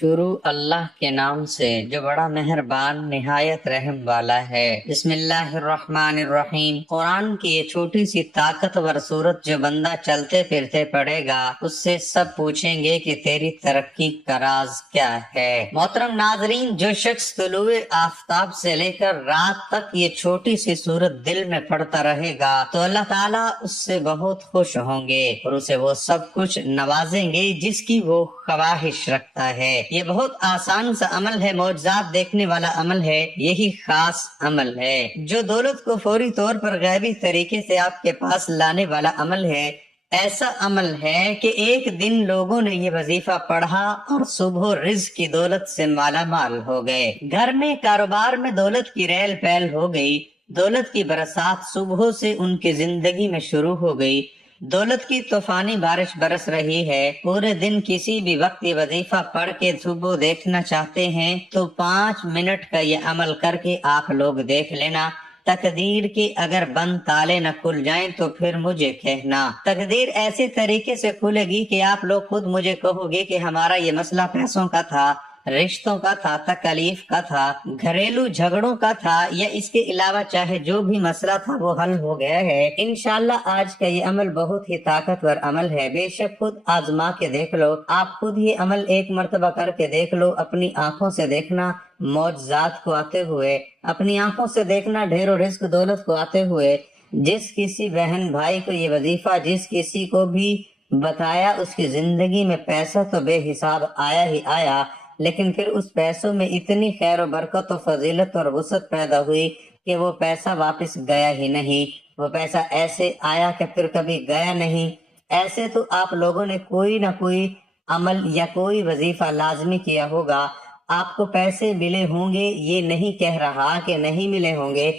شروع اللہ کے نام سے جو بڑا مہربان نہایت رحم والا ہے۔ بسم اللہ الرحمن الرحیم۔ قرآن کی یہ چھوٹی سی طاقتور سورت جو بندہ چلتے پھرتے پڑھے گا اس سے سب پوچھیں گے کہ تیری ترقی کا راز کیا ہے۔ محترم ناظرین، جو شخص طلوع آفتاب سے لے کر رات تک یہ چھوٹی سی سورت دل میں پڑھتا رہے گا تو اللہ تعالیٰ اس سے بہت خوش ہوں گے اور اسے وہ سب کچھ نوازیں گے جس کی وہ خواہش رکھتا ہے۔ یہ بہت آسان سا عمل ہے، معجزات دیکھنے والا عمل ہے، یہی خاص عمل ہے جو دولت کو فوری طور پر غیبی طریقے سے آپ کے پاس لانے والا عمل ہے۔ ایسا عمل ہے کہ ایک دن لوگوں نے یہ وظیفہ پڑھا اور صبح رزق کی دولت سے مالا مال ہو گئے، گھر میں کاروبار میں دولت کی ریل پیل ہو گئی، دولت کی برسات صبح سے ان کی زندگی میں شروع ہو گئی، دولت کی طوفانی بارش برس رہی ہے۔ پورے دن کسی بھی وقت یہ وظیفہ پڑھ کے صبح دیکھنا چاہتے ہیں تو 5 منٹ کا یہ عمل کر کے آپ لوگ دیکھ لینا۔ تقدیر کے اگر بند تالے نہ کھل جائیں تو پھر مجھے کہنا۔ تقدیر ایسے طریقے سے کھلے گی کہ آپ لوگ خود مجھے کہو گے کہ ہمارا یہ مسئلہ پیسوں کا تھا، رشتوں کا تھا، تکلیف کا تھا، گھریلو جھگڑوں کا تھا، یا اس کے علاوہ چاہے جو بھی مسئلہ تھا وہ حل ہو گیا ہے۔ انشاءاللہ آج کا یہ عمل بہت ہی طاقتور عمل ہے، بے شک خود آزما کے دیکھ لو۔ آپ خود یہ عمل ایک مرتبہ کر کے دیکھ لو، اپنی آنکھوں سے دیکھنا معجزات کو آتے ہوئے، اپنی آنکھوں سے دیکھنا ڈھیر و رزق دولت کو آتے ہوئے۔ جس کسی بہن بھائی کو یہ وظیفہ جس کسی کو بھی بتایا اس کی زندگی میں پیسہ تو بے حساب آیا ہی آیا، لیکن پھر اس پیسوں میں اتنی خیر و برکت و فضیلت اور وسعت پیدا ہوئی کہ وہ پیسہ واپس گیا ہی نہیں، وہ پیسہ ایسے آیا کہ پھر کبھی گیا نہیں۔ ایسے تو آپ لوگوں نے کوئی نہ کوئی عمل یا کوئی وظیفہ لازمی کیا ہوگا، آپ کو پیسے ملے ہوں گے، یہ نہیں کہہ رہا کہ نہیں ملے ہوں گے،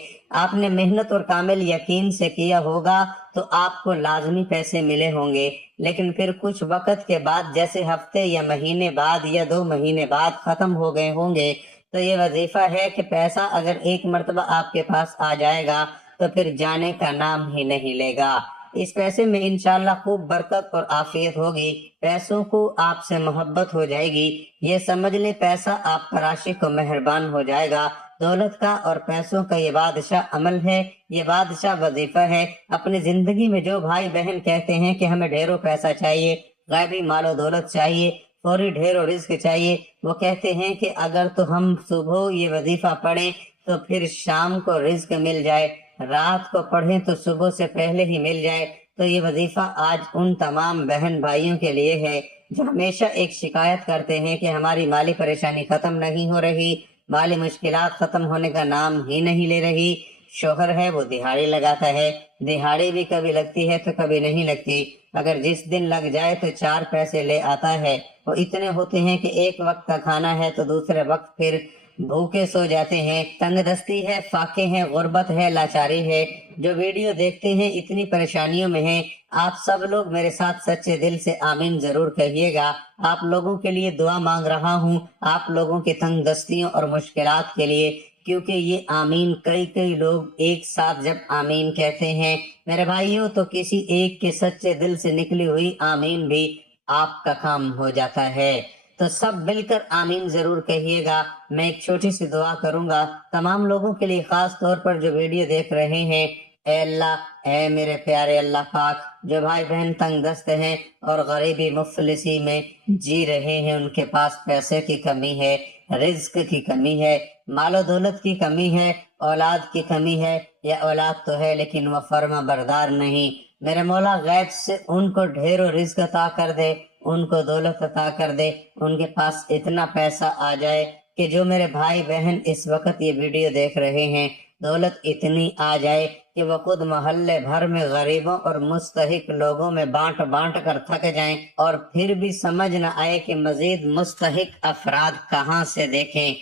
آپ نے محنت اور کامل یقین سے کیا ہوگا تو آپ کو لازمی پیسے ملے ہوں گے، لیکن پھر کچھ وقت کے بعد جیسے ہفتے یا مہینے بعد یا 2 مہینے بعد ختم ہو گئے ہوں گے۔ تو یہ وظیفہ ہے کہ پیسہ اگر ایک مرتبہ آپ کے پاس آ جائے گا تو پھر جانے کا نام ہی نہیں لے گا۔ اس پیسے میں انشاءاللہ خوب برکت اور عافیت ہوگی، پیسوں کو آپ سے محبت ہو جائے گی، یہ سمجھ لیں پیسہ آپ پر عاشق و مہربان ہو جائے گا۔ دولت کا اور پیسوں کا یہ بادشاہ عمل ہے، یہ بادشاہ وظیفہ ہے۔ اپنی زندگی میں جو بھائی بہن کہتے ہیں کہ ہمیں ڈھیروں پیسہ چاہیے، غیبی مال و دولت چاہیے، فوری ڈھیر و رزق چاہیے، وہ کہتے ہیں کہ اگر تو ہم صبح یہ وظیفہ پڑھیں تو پھر شام کو رزق مل جائے، رات کو پڑھیں تو صبح سے پہلے ہی مل جائے۔ تو یہ وظیفہ آج ان تمام بہن بھائیوں کے لیے ہے جو ہمیشہ ایک شکایت کرتے ہیں کہ ہماری مالی پریشانی ختم نہیں ہو رہی، مالی مشکلات ختم ہونے کا نام ہی نہیں لے رہی۔ شوہر ہے وہ دہاڑی لگاتا ہے، دہاڑی بھی کبھی لگتی ہے تو کبھی نہیں لگتی، اگر جس دن لگ جائے تو 4 پیسے لے آتا ہے، وہ اتنے ہوتے ہیں کہ ایک وقت کا کھانا ہے تو دوسرے وقت پھر بھوکے سو جاتے ہیں۔ تنگ دستی ہے، فاقے ہیں، غربت ہے، لاچاری ہے۔ جو ویڈیو دیکھتے ہیں اتنی پریشانیوں میں ہیں، آپ سب لوگ میرے ساتھ سچے دل سے آمین ضرور کہیے گا۔ آپ لوگوں کے لیے دعا مانگ رہا ہوں، آپ لوگوں کی تنگ دستیوں اور مشکلات کے لیے، کیونکہ یہ آمین کئی لوگ ایک ساتھ جب آمین کہتے ہیں میرے بھائیوں تو کسی ایک کے سچے دل سے نکلی ہوئی آمین بھی آپ کا کام ہو جاتا ہے۔ تو سب مل کر آمین ضرور کہیے گا۔ میں ایک چھوٹی سی دعا کروں گا تمام لوگوں کے لیے، خاص طور پر جو ویڈیو دیکھ رہے ہیں۔ اے اللہ، اے میرے پیارے اللہ پاک، جو بھائی بہن تنگ دست ہیں اور غریبی مفلسی میں جی رہے ہیں، ان کے پاس پیسے کی کمی ہے، رزق کی کمی ہے، مال و دولت کی کمی ہے، اولاد کی کمی ہے، یا اولاد تو ہے لیکن وہ فرما بردار نہیں، میرے مولا غیب سے ان کو ڈھیر و رزق عطا کر دے، ان کو دولت عطا کر دے، ان کے پاس اتنا پیسہ آ جائے کہ جو میرے بھائی بہن اس وقت یہ ویڈیو دیکھ رہے ہیں، دولت اتنی آ جائے کہ وہ خود محلے بھر میں غریبوں اور مستحق لوگوں میں بانٹ کر تھک جائیں اور پھر بھی سمجھ نہ آئے کہ مزید مستحق افراد کہاں سے دیکھیں،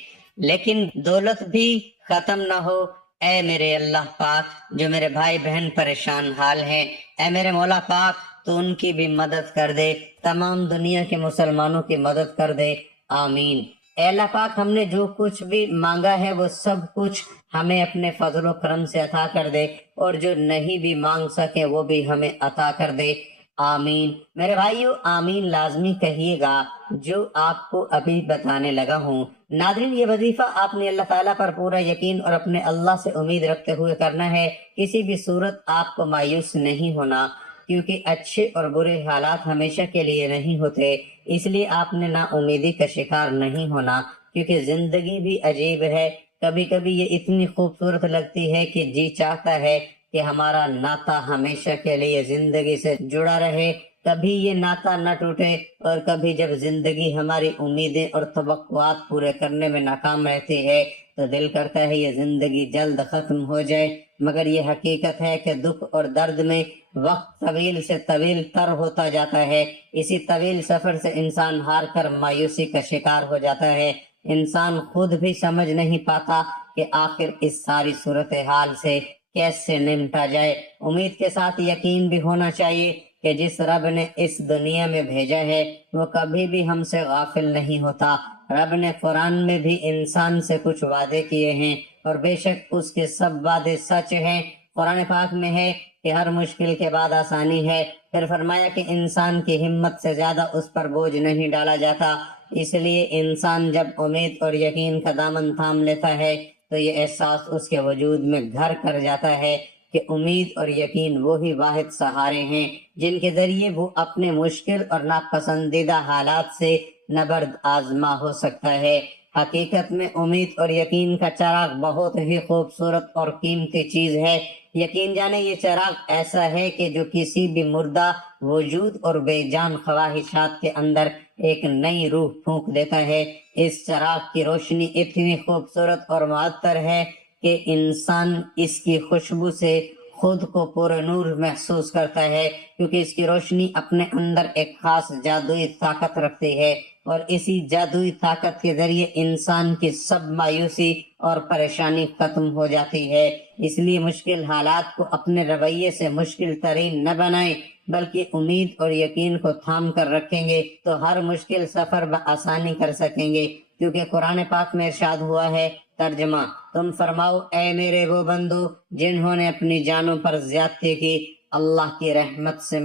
لیکن دولت بھی ختم نہ ہو۔ اے میرے اللہ پاک، جو میرے بھائی بہن پریشان حال ہیں، اے میرے مولا پاک تو ان کی بھی مدد کر دے، تمام دنیا کے مسلمانوں کی مدد کر دے، آمین۔ اے اللہ پاک، ہم نے جو کچھ بھی مانگا ہے وہ سب کچھ ہمیں اپنے فضل و کرم سے عطا کر دے، اور جو نہیں بھی مانگ سکے وہ بھی ہمیں عطا کر دے، آمین۔ میرے بھائیو آمین لازمی کہیے گا جو آپ کو ابھی بتانے لگا ہوں۔ ناظرین، یہ وظیفہ آپ نے اللہ تعالیٰ پر پورا یقین اور اپنے اللہ سے امید رکھتے ہوئے کرنا ہے۔ کسی بھی صورت آپ کو مایوس نہیں ہونا، کیونکہ اچھے اور برے حالات ہمیشہ کے لیے نہیں ہوتے۔ اس لیے آپ نے نا امیدی کا شکار نہیں ہونا، کیونکہ زندگی بھی عجیب ہے۔ کبھی کبھی یہ اتنی خوبصورت لگتی ہے کہ جی چاہتا ہے کہ ہمارا ناطا ہمیشہ کے لیے زندگی سے جڑا رہے۔ کبھی یہ ناطا نہ ٹوٹے، اور کبھی جب زندگی ہماری امیدیں اور توقعات پورے کرنے میں ناکام رہتی ہے تو دل کرتا ہے یہ زندگی جلد ختم ہو جائے۔ مگر یہ حقیقت ہے کہ دکھ اور درد میں وقت طویل سے طویل تر ہوتا جاتا ہے۔ اسی طویل سفر سے انسان ہار کر مایوسی کا شکار ہو جاتا ہے۔ انسان خود بھی سمجھ نہیں پاتا کہ آخر اس ساری صورتحال سے کیسے نمٹا جائے۔ امید کے ساتھ یقین بھی ہونا چاہیے کہ جس رب نے اس دنیا میں بھیجا ہے وہ کبھی بھی ہم سے غافل نہیں ہوتا۔ رب نے قرآن میں بھی انسان سے کچھ وعدے کیے ہیں، اور بے شک اس کے سب وعدے سچ ہیں۔ قرآن پاک میں ہے کہ ہر مشکل کے بعد آسانی ہے۔ پھر فرمایا کہ انسان کی ہمت سے زیادہ اس پر بوجھ نہیں ڈالا جاتا۔ اس لیے انسان جب امید اور یقین کا دامن تھام لیتا ہے تو یہ احساس اس کے وجود میں گھر کر جاتا ہے کہ امید اور یقین وہی واحد سہارے ہیں جن کے ذریعے وہ اپنے مشکل اور ناپسندیدہ حالات سے نبرد آزما ہو سکتا ہے۔ حقیقت میں امید اور یقین کا چراغ بہت ہی خوبصورت اور قیمتی چیز ہے۔ یقین جانے یہ چراغ ایسا ہے کہ جو کسی بھی مردہ وجود اور بے جان خواہشات کے اندر ایک نئی روح پھونک دیتا ہے۔ اس چراغ کی روشنی اتنی خوبصورت اور معطر ہے کہ انسان اس کی خوشبو سے خود کو پورے نور محسوس کرتا ہے، کیونکہ اس کی روشنی اپنے اندر ایک خاص جادوئی طاقت رکھتی ہے، اور اسی جادوئی طاقت کے ذریعے انسان کی سب مایوسی اور پریشانی ختم ہو جاتی ہے۔ اس لیے مشکل حالات کو اپنے رویے سے مشکل ترین نہ بنائیں، بلکہ امید اور یقین کو تھام کر رکھیں گے تو ہر مشکل سفر بآسانی کر سکیں گے، کیونکہ قرآن پاک میں ارشاد ہوا ہے، ترجمہ: تم فرماؤ اے میرے وہ بندو جنہوں نے اپنی جانوں پر زیادتی کی، اللہ کی رحمت سے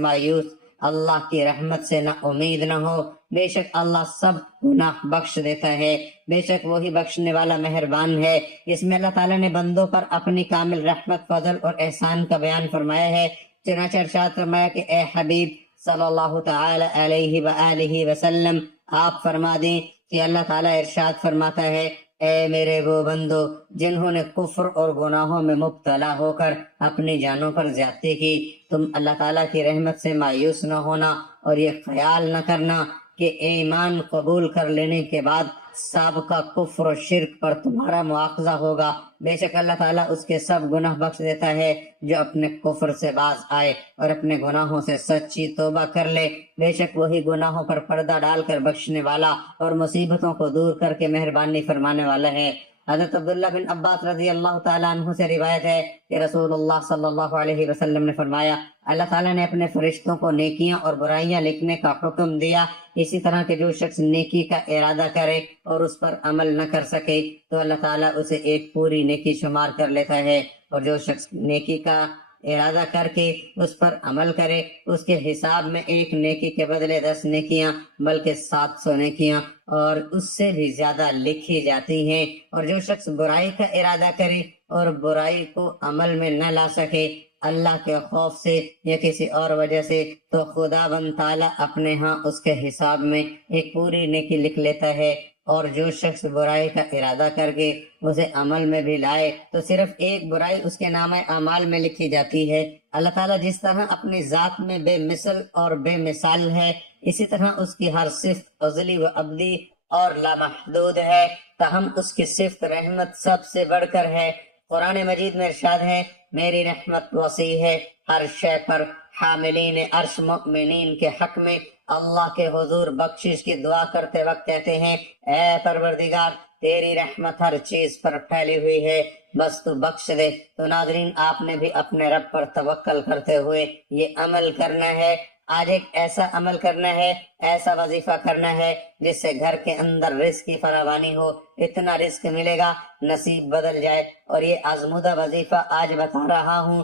نہ امید نہ ہو۔ بے شک اللہ سب گناہ بخش دیتا ہے، بے شک وہی بخشنے والا مہربان ہے۔ اس میں اللہ تعالیٰ نے بندوں پر اپنی کامل رحمت، فضل اور احسان کا بیان فرمایا ہے۔ چنانچہ ارشاد فرمایا کہ اے حبیب صلی اللہ تعالی علیہ وآلہ وسلم، آپ فرما دیں کہ اللہ تعالیٰ ارشاد فرماتا ہے، اے میرے وہ بندو جنہوں نے کفر اور گناہوں میں مبتلا ہو کر اپنی جانوں پر زیادتی کی، تم اللہ تعالیٰ کی رحمت سے مایوس نہ ہونا، اور یہ خیال نہ کرنا کہ ایمان قبول کر لینے کے بعد سابقہ کفر و شرک پر تمہارا مواخذہ ہوگا۔ بے شک اللہ تعالیٰ اس کے سب گناہ بخش دیتا ہے جو اپنے کفر سے باز آئے اور اپنے گناہوں سے سچی توبہ کر لے۔ بے شک وہی گناہوں پر پردہ ڈال کر بخشنے والا اور مصیبتوں کو دور کر کے مہربانی فرمانے والا ہے۔ حضرت عبداللہ بن عباس رضی اللہ تعالیٰ عنہ سے روایت ہے کہ رسول اللہ صلی اللہ علیہ وسلم نے فرمایا، اللہ تعالیٰ نے اپنے فرشتوں کو نیکیاں اور برائیاں لکھنے کا حکم دیا، اسی طرح کہ جو شخص نیکی کا ارادہ کرے اور اس پر عمل نہ کر سکے تو اللہ تعالیٰ اسے ایک پوری نیکی شمار کر لیتا ہے، اور جو شخص نیکی کا ارادہ کر کے اس پر عمل کرے اس کے حساب میں ایک نیکی کے بدلے 10 نیکیاں بلکہ 700 نیکیاں اور اس سے بھی زیادہ لکھی جاتی ہیں۔ اور جو شخص برائی کا ارادہ کرے اور برائی کو عمل میں نہ لا سکے اللہ کے خوف سے یا کسی اور وجہ سے، تو خداوند تعالیٰ اپنے ہاں اس کے حساب میں ایک پوری نیکی لکھ لیتا ہے۔ اور جو شخص برائی کا ارادہ کر کے اسے عمل میں بھی لائے تو صرف ایک برائی اس کے نامہ اعمال میں لکھی جاتی ہے۔ اللہ تعالیٰ جس طرح اپنی ذات میں بے مثل اور بے مثال ہے، اسی طرح اس کی ہر صفت ازلی و ابدی اور لامحدود ہے، تاہم اس کی صفت رحمت سب سے بڑھ کر ہے۔ قرآن مجید میں ارشاد ہے، میری رحمت وسیع ہے ہر شے پر۔ حاملین عرش مؤمنین کے حق میں اللہ کے حضور بخشش کی دعا کرتے وقت کہتے ہیں، اے پروردگار تیری رحمت ہر چیز پر پھیلی ہوئی ہے، بس تو بخش دے۔ تو ناظرین، آپ نے بھی اپنے رب پر توکل کرتے ہوئے یہ عمل کرنا ہے۔ آج ایک ایسا عمل کرنا ہے، ایسا وظیفہ کرنا ہے جس سے گھر کے اندر رزق کی فراوانی ہو، اتنا رزق ملے گا نصیب بدل جائے۔ اور یہ آزمودہ وظیفہ آج بتا رہا ہوں،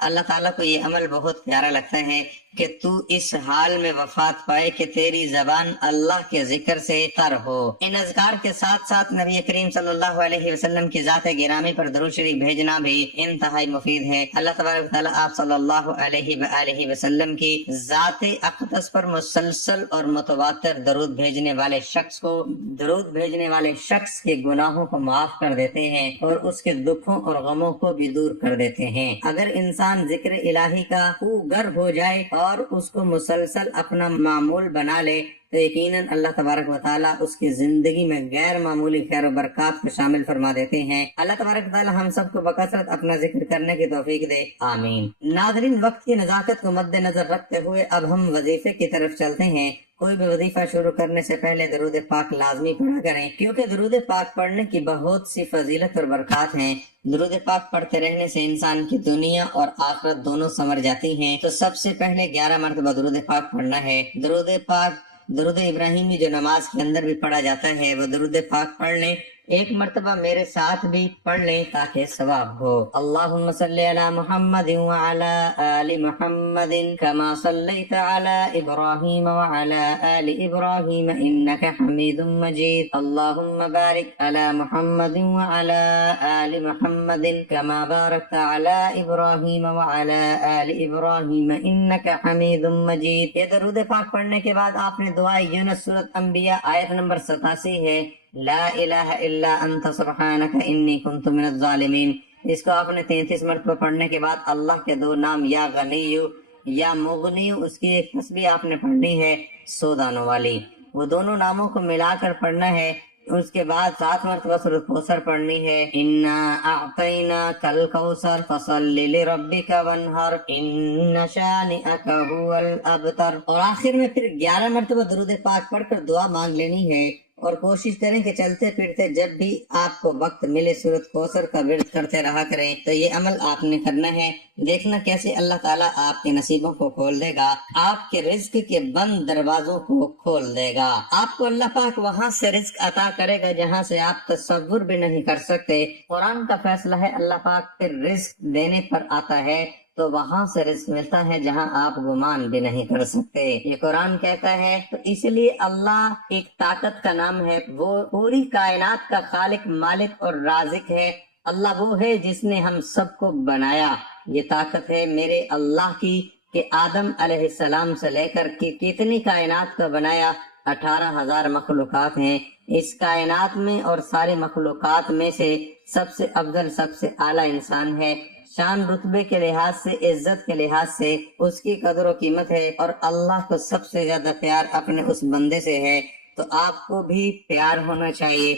اللہ تعالیٰ کو یہ عمل بہت پیارا لگتا ہے کہ تو اس حال میں وفات پائے کہ تیری زبان اللہ کے ذکر سے تر ہو۔ ان اذکار کے ساتھ ساتھ نبی کریم صلی اللہ علیہ وسلم کی ذات گرامی پر درود شریف بھیجنا بھی انتہائی مفید ہے۔ اللہ تبارک و تعالیٰ آپ صلی اللہ علیہ وآلہ وسلم کی ذات اقدس پر مسلسل اور متواتر درود بھیجنے والے شخص کے گناہوں کو معاف کر دیتے ہیں اور اس کے دکھوں اور غموں کو بھی دور کر دیتے ہیں۔ اگر انسان ذکر الہی کا خوگر ہو جائے اور اس کو مسلسل اپنا معمول بنا لے تو یقیناً اللہ تبارک و تعالیٰ اس کی زندگی میں غیر معمولی خیر و برکات کو شامل فرما دیتے ہیں۔ اللہ تبارک و تعالیٰ ہم سب کو بکثرت اپنا ذکر کرنے کی توفیق دے، آمین۔ ناظرین، وقت کی نزاکت کو مد نظر رکھتے ہوئے اب ہم وظیفے کی طرف چلتے ہیں۔ کوئی بھی وظیفہ شروع کرنے سے پہلے درود پاک لازمی پڑھا کریں، کیونکہ درود پاک پڑھنے کی بہت سی فضیلت اور برکات ہیں۔ درود پاک پڑھتے رہنے سے انسان کی دنیا اور آخرت دونوں سنور جاتی ہیں۔ تو سب سے پہلے 11 مرتبہ درود پاک پڑھنا ہے۔ درود ابراہیمی جو نماز کے اندر بھی پڑھا جاتا ہے، وہ درود پاک پڑھ لیں۔ ایک مرتبہ میرے ساتھ بھی پڑھ لیں تاکہ ثواب ہو۔ اللہم صلی علی محمد وعلی آل محمد کما صلیت علی ابراہیم وعلی آل ابراہیم انک حمید مجید۔ اللہم بارک علی محمد وعلی آل محمد کما بارکت علی ابراہیم وعلی آل ابراہیم انک حمید مجید۔ یہ درود پاک پڑھنے کے بعد آپ نے دعا یونس سورۃ انبیاء آیت نمبر 87 ہے، لا الہ الا انت سبحانک انی کنت من الظالمین، اس کو آپ نے 33 مرتبہ پڑھنے کے بعد اللہ کے 2 نام یا غنیو یا مغنیو، اس کی ایک تسبیح آپ نے پڑھنی ہے 100 دانوں والی، وہ دونوں ناموں کو ملا کر پڑھنا ہے۔ اس کے بعد 7 مرتبہ سورۃ کوثر پڑھنی ہے، انا اعطیناک الکوثر فصل لربک وانحر ان شانئک هو الابتر۔ اور آخر میں پھر 11 مرتبہ درود پاک پڑھ کر دعا مانگ لینی ہے، اور کوشش کریں کہ چلتے پھرتے جب بھی آپ کو وقت ملے سورۃ کوثر کا ورد کرتے رہا کریں۔ تو یہ عمل آپ نے کرنا ہے، دیکھنا کیسے اللہ تعالیٰ آپ کے نصیبوں کو کھول دے گا، آپ کے رزق کے بند دروازوں کو کھول دے گا۔ آپ کو اللہ پاک وہاں سے رزق عطا کرے گا جہاں سے آپ تصور بھی نہیں کر سکتے۔ قرآن کا فیصلہ ہے، اللہ پاک پھر رزق دینے پر آتا ہے تو وہاں سے رزق ملتا ہے جہاں آپ گمان بھی نہیں کر سکتے، یہ قرآن کہتا ہے۔ تو اس لیے اللہ ایک طاقت کا نام ہے، وہ پوری کائنات کا خالق، مالک اور رازق ہے۔ اللہ وہ ہے جس نے ہم سب کو بنایا، یہ طاقت ہے میرے اللہ کی کہ آدم علیہ السلام سے لے کر کے کتنی کائنات کا بنایا، 18,000 مخلوقات ہیں اس کائنات میں، اور ساری مخلوقات میں سے سب سے افضل، سب سے اعلیٰ انسان ہے۔ شان رتبے کے لحاظ سے، عزت کے لحاظ سے اس کی قدر و قیمت ہے، اور اللہ کو سب سے زیادہ پیار اپنے اس بندے سے ہے۔ تو آپ کو بھی پیار ہونا چاہیے،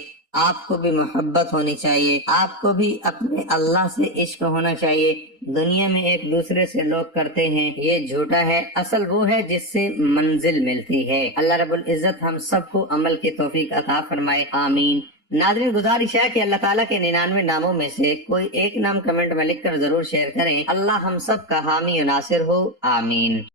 آپ کو بھی محبت ہونی چاہیے، آپ کو بھی اپنے اللہ سے عشق ہونا چاہیے۔ دنیا میں ایک دوسرے سے لوگ کرتے ہیں، یہ جھوٹا ہے، اصل وہ ہے جس سے منزل ملتی ہے۔ اللہ رب العزت ہم سب کو عمل کی توفیق عطا فرمائے، آمین۔ ناظرین، گزارش ہے کہ اللہ تعالیٰ کے 99 ناموں میں سے کوئی ایک نام کمنٹ میں لکھ کر ضرور شیئر کریں۔ اللہ ہم سب کا حامی و ناصر ہو، آمین۔